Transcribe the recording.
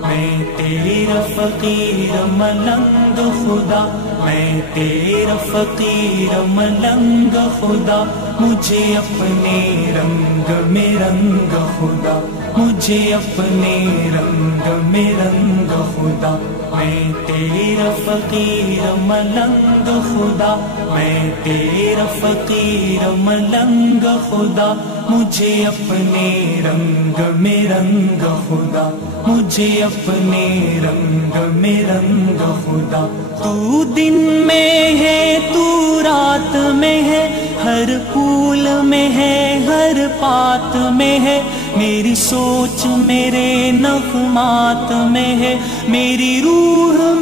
میں تیرا فقیر ملنگ خدا، میں تیرا فقیر ملنگ خدا، مجھے اپنے رنگ میں رنگ خدا، مجھے اپنے رنگ میں رنگ خدا۔ میں تیرا فقیر ملنگ خدا، میں تیرا فقیر ملنگ خدا، مجھے اپنے رنگ میں رنگ خدا، مجھے اپنے رنگ میں رنگ خدا۔ تو دن میں ہے تو رات میں ہے، ہر پھول میں ہے ہر پات میں ہے، میری سوچ میرے نغمات میں ہے، میری روح میں